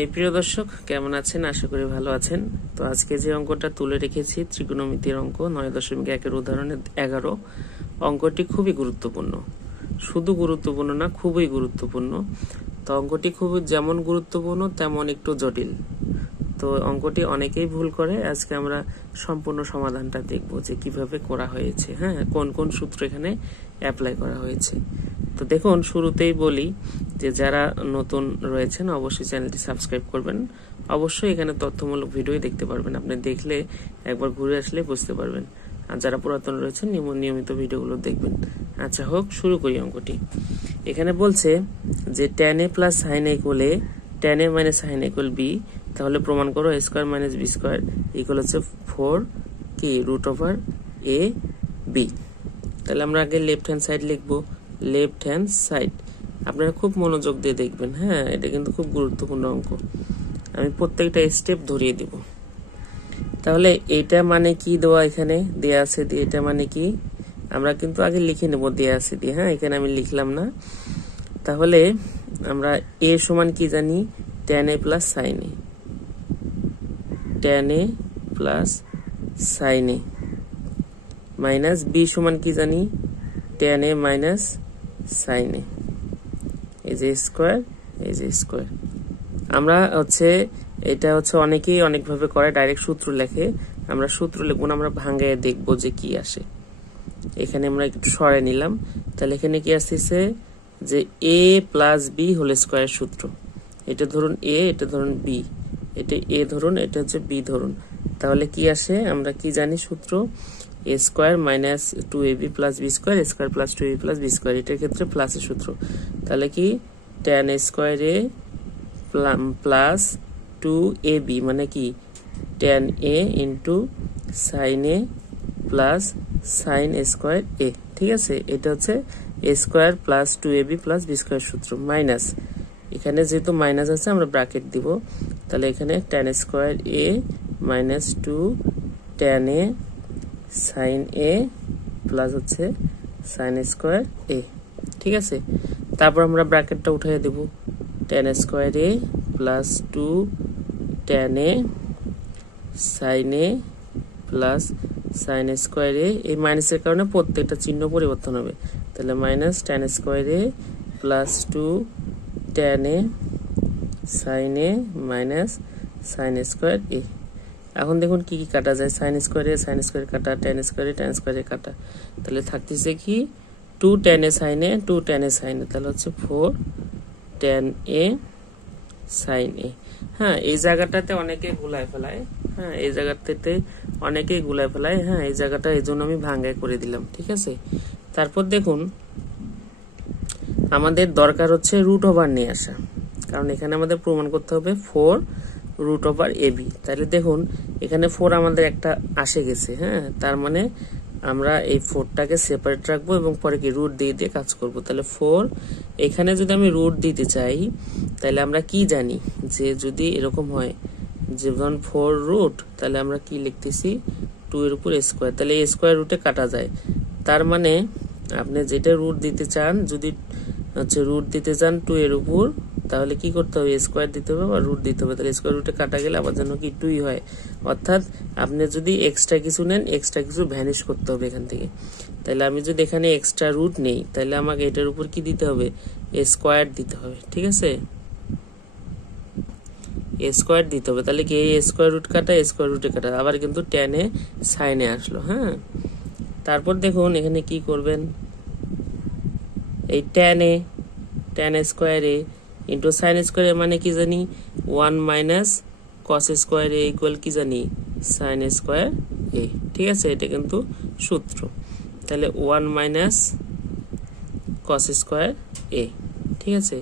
এই প্রিয় দর্শক কেমন আছেন? আশা করি ভালো আছেন। তো আজকে যে অঙ্কটা তুলে রেখেছি ত্রিকোণমিতির অঙ্ক 9.1 উদাহরণের 11 অঙ্কটি খুবই গুরুত্বপূর্ণ। শুধু গুরুত্বপূর্ণ না, খুবই গুরুত্বপূর্ণ। তো অঙ্কটি খুবই যেমন গুরুত্বপূর্ণ তেমন একটু জটিল। তো অঙ্কটি অনেকেই ভুল করে। আজকে আমরা সম্পূর্ণ সমাধানটা দেখব যে কিভাবে করা হয়েছে, হ্যাঁ, কোন কোন সূত্র এখানে অ্যাপ্লাই করা হয়েছে। তো দেখুন, শুরুতেই বলি যে যারা নতুন রয়েছেন অবশ্যই চ্যানেলটি সাবস্ক্রাইব করবেন। অবশ্যই এখানে তথ্যমূলক ভিডিও দেখতে পারবেন, আপনি দেখলে একবার ঘুরে আসলে বুঝতে পারবেন। আর যারা পুরাতন রয়েছেন নিয়মিত ভিডিওগুলো দেখবেন। আচ্ছা হোক, শুরু করি অঙ্কটি। এখানে বলছে যে tan a plus sin a equal a, tan a minus sin a equal b, তাহলে প্রমাণ করো a square minus b square equal হচ্ছে 4 কি রুট ওভার a b। তাহলে আমরা আগে লেফট হ্যান্ড সাইড লিখবো। লেফট হ্যান্ড সাইড আপনারা খুব মনোযোগ দিয়ে দেখবেন, হ্যাঁ, এটা কিন্তু খুব গুরুত্বপূর্ণ অঙ্ক। আমি প্রত্যেকটা স্টেপ ধরিয়ে দিব। তাহলে এটা মানে কি দেওয়া এখানে দেয়া আছে, এটা মানে কি আমরা কিন্তু আগে লিখে নেব দেয়া আছে দিয়ে, হ্যাঁ, এখানে আমি লিখলাম না। তাহলে আমরা a সমান কি জানি, tan a plus sin a, tan a plus sin a minus b সমান কি জানি, tan a minus sin a, এই যে স্কোয়ার, এই যে স্কোয়ার। আমরা এটা অনেকেই অনেকভাবে করে, ডাইরেক্ট সূত্র লেখে। আমরা সূত্র লিখবো না, আমরা ভাঙায় দেখবো যে কি আসে। এখানে আমরা একটু সরাই নিলাম। তাহলে এখানে কি আসছে যে a প্লাস b হোল স্কোয়ারের সূত্র। এটা ধরুন a, এটা ধরুন b, এটা a ধরুন, এটা হচ্ছে b ধরুন। তাহলে কি আসে, আমরা কি জানি সূত্র, a square minus 2ab plus b square, a square plus 2ab plus b square. এটার ক্ষেত্রে প্লাসের সূত্র। তাহলে কি tan a square a plus 2ab মানে কি tan a into sin a plus sin a square a। ঠিক আছে, এটা হচ্ছে a square plus 2ab plus b square সূত্র মাইনাস, এখানে যেহেতু মাইনাস আছে আমরা ব্র্যাকেট দিব। তাহলে এখানে tan a square a minus 2 tan a sin a plus হচ্ছে sin a স্কোয়ার a। ঠিক আছে, তারপর আমরা ব্র্যাকেটটা উঠিয়ে দেব। tan a square a plus 2 tan a sin a plus sin a square a। এই মাইনাসের কারণে প্রত্যেকটা চিহ্ন পরিবর্তন হবে। তাহলে minus tan a square a plus 2 tan a sin a minus sin a square a। এখন দেখুন কি কি কাটা যায়, sin square a sin square কাটা, tan square a tan square a কাটা। তাহলে থাকতেছে কি 2 tan a sin a 2 tan a sin a, তাহলে হচ্ছে 4 tan a sin a। হ্যাঁ, এই জায়গাটাতে অনেকে গুলায় ফেলায়, হ্যাঁ, এই জায়গাটাতে অনেকেই গুলায় ফেলায়, হ্যাঁ, এই জায়গাটা এই জন্য আমি ভাঙ্গায় করে দিলাম। ঠিক আছে, তারপর দেখুন আমাদের দরকার হচ্ছে রুট ওভার নিয়ে আসা, কারণ এখানে আমাদের প্রমাণ করতে হবে 4 রুট ওভার ab। তাহলে দেখুন এখানে 4 আমাদের একটা আসে গেছে, হ্যাঁ, তার মানে আমরা এই 4টাকে সেপারেট রাখবো এবং পরে কি রুট দিয়ে দিয়ে কাজ করব। তাহলে 4 এখানে যদি আমি রুট দিতে চাই, তাহলে আমরা কি জানি যে যদি এরকম হয় যেমন 4 রুট, তাহলে আমরা কি লিখতেছি 2 এর উপর স্কোয়ার, তাহলে a স্কোয়ার রুটে কাটা যায়। তার মানে আপনি যেটা রুট দিতে চান, যদি রুট দিতে চান 2 এর উপর, তাহলে কি করতে হবে, স্কোয়ার দিতে হবে বা রুট দিতে হবে। তাহলে স্কোয়ার রুটে কাটা গেলে আবার যেন কি 2 হয়। অর্থাৎ আপনি যদি এক্সট্রা কিছু নেন, এক্সট্রা কিছু ভ্যানিশ করতে হবে এখান থেকে। তাহলে আমি যদি এখানে এক্সট্রা রুট নেই, তাহলে আমাকে এটার উপর কি দিতে হবে, স্কোয়ার দিতে হবে। ঠিক আছে, স্কোয়ার দিতে হবে। তাহলে কি এই স্কোয়ার রুট কাটা, স্কোয়ার রুটে কাটা, আবার কিন্তু tan a sin a আসলো। হ্যাঁ, তারপর দেখুন এখানে কি করবেন, এই tan a square a into sin square a মানে কি জানি 1 minus cos square a equal কি জানি sin স্কোয়ার a। ঠিক আছে, এটা কিন্তু সূত্র। তাহলে 1 মাইনাস cos স্কোয়ার a। ঠিক আছে,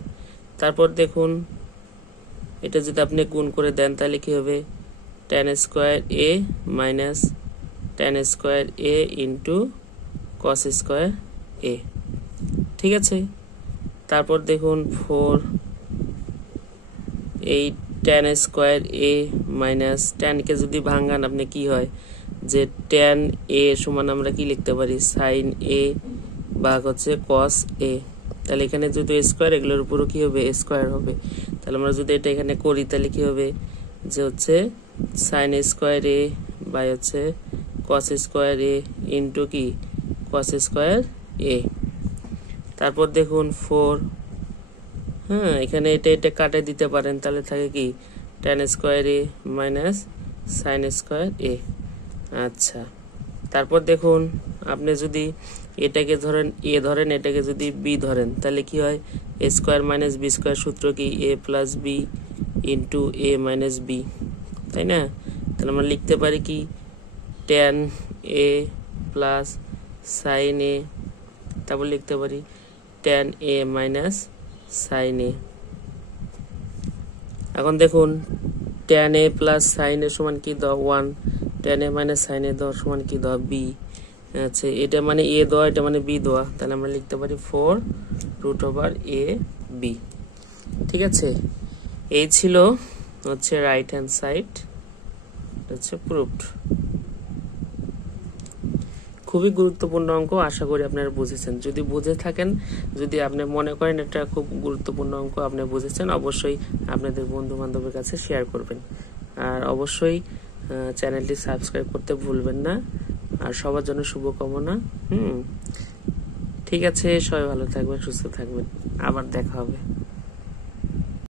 তারপর দেখুন এটা যদি আপনি গুণ করে দেন তাহলে কি হবে, tan square a minus tan square a into cos square a। ঠিক আছে, তারপর দেখুন 4 এই tan square a minus tan কে যদি ভাঙান আপনি কি হয় যে tan a সমান আমরা কি লিখতে পারি sin a ভাগ হচ্ছে cos a। তাহলে এখানে যেহেতু স্কোয়ার, এগুলোর উপরও কি হবে, স্কোয়ার হবে। তাহলে আমরা যদি এটা এখানে করি তাহলে কি হবে, যে হচ্ছে সাইন স্কোয়ার এ বাই হচ্ছে কস স্কোয়ার এ ইন্টু কি কস স্কোয়ার এ। তারপর দেখুন 4, হ্যাঁ এখানে এটা কাটে দিতে পারেন, তাহলে থাকে কি tan স্কোয়ার এ মাইনাস সাইন স্কোয়ার এ। আচ্ছা, তারপর দেখুন আপনি যদি এটাকে ধরেন এ ধরেন, এটাকে যদি বি ধরেন, তাহলে কি হয়, এ স্কোয়ার মাইনাস বি স্কোয়ার সূত্র কি এ প্লাস বি ইন্টু এ মাইনাস বি, তাই না? তাহলে আমরা লিখতে পারি কি tan এ প্লাস সাইন এ, তারপর লিখতে পারি tan এ মাইনাস সাইন এ। এখন দেখুন tan এ প্লাস সাইন এ সমান কি দাও 1, tan এ মাইনাস সাইন এ দাও সমান কি দাও বি। আচ্ছা, এটা মানে এ দেওয়া, এটা মানে বি দেওয়া, তাহলে আমরা লিখতে পারি 4√a বি। ঠিক আছে, এই ছিল হচ্ছে রাইট হ্যান্ড সাইড হচ্ছে প্রুভড। খুবই গুরুত্বপূর্ণ অঙ্ক, আশা করি আপনারা বুঝেছেন। যদি বুঝে থাকেন, যদি আপনি মনে করেন এটা খুব গুরুত্বপূর্ণ অঙ্ক আপনি বুঝেছেন, অবশ্যই আপনাদের বন্ধু বান্ধবের কাছে শেয়ার করবেন। আর অবশ্যই চ্যানেলটি সাবস্ক্রাইব করতে ভুলবেন না। আর সবার জন্য শুভকামনা। ঠিক আছে, সবাই ভালো থাকবেন, সুস্থ থাকবেন, আবার দেখা হবে।